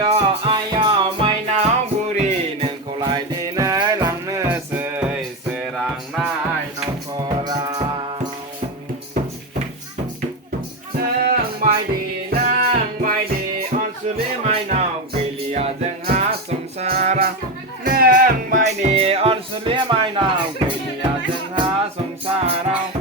ยอายอไม่หนาวบุรีหนึ่งเขาไหลดีเนยหลังเนื้อเสยเสยรังนายนกเราเนื่องไม่ดีเนื่องไม่ดีออนสุริไม่หนาวเกลียจึงหาสงสารเนื่องไม่ดีออนสุริไม่หนาวเกลียจึงหาสงสาร